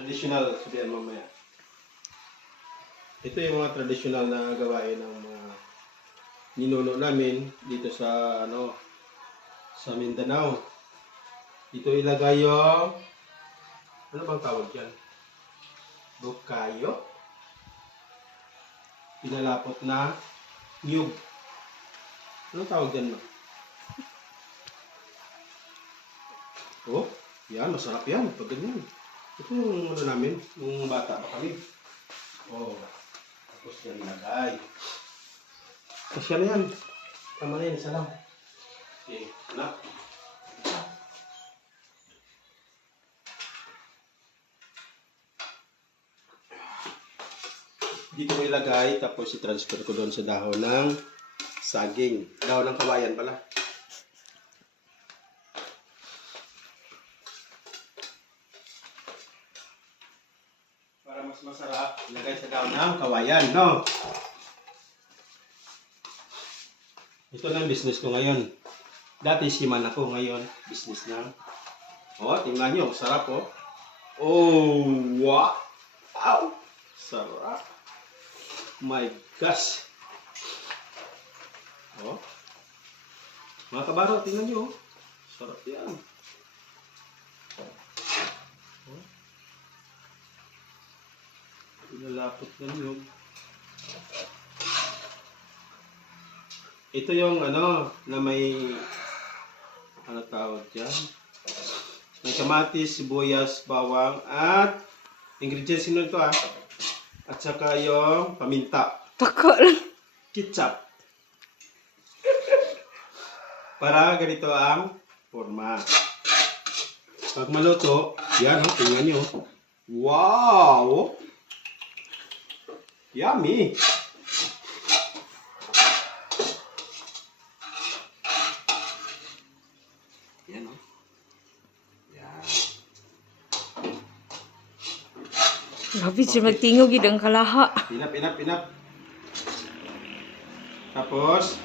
Traditional, sabihan mamaya. Ito yung mga traditional na gawain ng mga ninuno namin dito sa sa Mindanao. Dito ilagay yung ano bang tawag dyan? Bukayo. Pinalapot na nyug. Anong tawag dyan, ma? Oh, yan. Masarap yan. Pag ganyan. Ito yung ano namin, nung bata pa kami. Oh, tapos yan ilagay. Tapos yan na yan. Tama na yan, isa lang. Okay, anak. Dito ko ilagay, tapos i-transfer ko doon sa dahon ng saging. Dahon ng kawayan pala. Para mas masarap, ilagay sa dahon ng kawayan, no? Ito na ang business ko ngayon. Dati siman ako, ngayon business na. Oh, tingnan nyo, sarap oh. Oh, wow! Ow! Sarap! My gosh! Oh. Mga kabaro, tingnan nyo. Sarap yan. Oh. Pinalapot na nyo. Ito yung na may tawag dyan? May kamatis, sibuyas, bawang, at ingredients nito at saka yung paminta. Takol. Ketchup. Para ganito ang forma. Pag maluto, yan tingnan nyo. Wow! Yummy! Yan o. Yan. Grabe siya magtingog yun ang kalaha. Pinap. Tapos,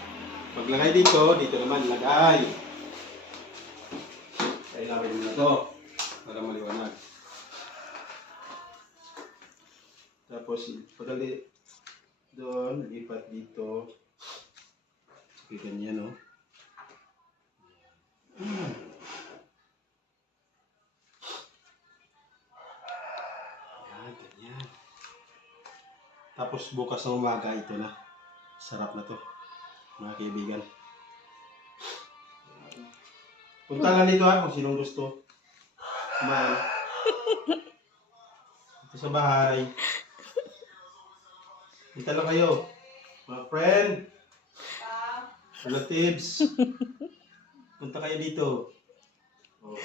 paglagay dito naman lagay. Kailangan mo na ito para maliwanag. Tapos, padali doon, lipat dito. Sige, ganyan, no? Yan, ganyan. Tapos, bukas ng umaga, ito na. Sarap na to, mga kaibigan. Punta lang dito kung sinong gusto. Kumain. Ito sa bahay. Punta lang kayo. Mga friend. Relatives. Punta kayo dito. Oh.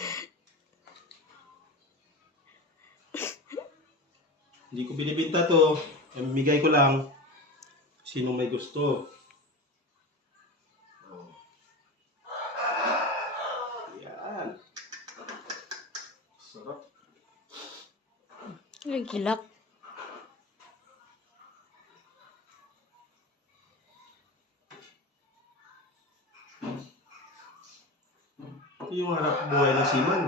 Hindi ko binibinta to. Mamimigay ko lang. Sinong may gusto. Oh. Yan. Sarap. Ay, gilak. Ito yung harap buhay ng siman.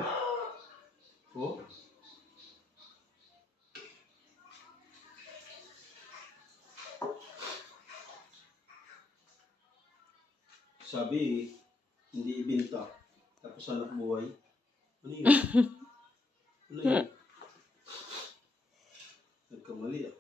Oh. Sabi, hindi ibinta. Tapos anak buhay. Ano yun? Ano yun? Nagkamali ah.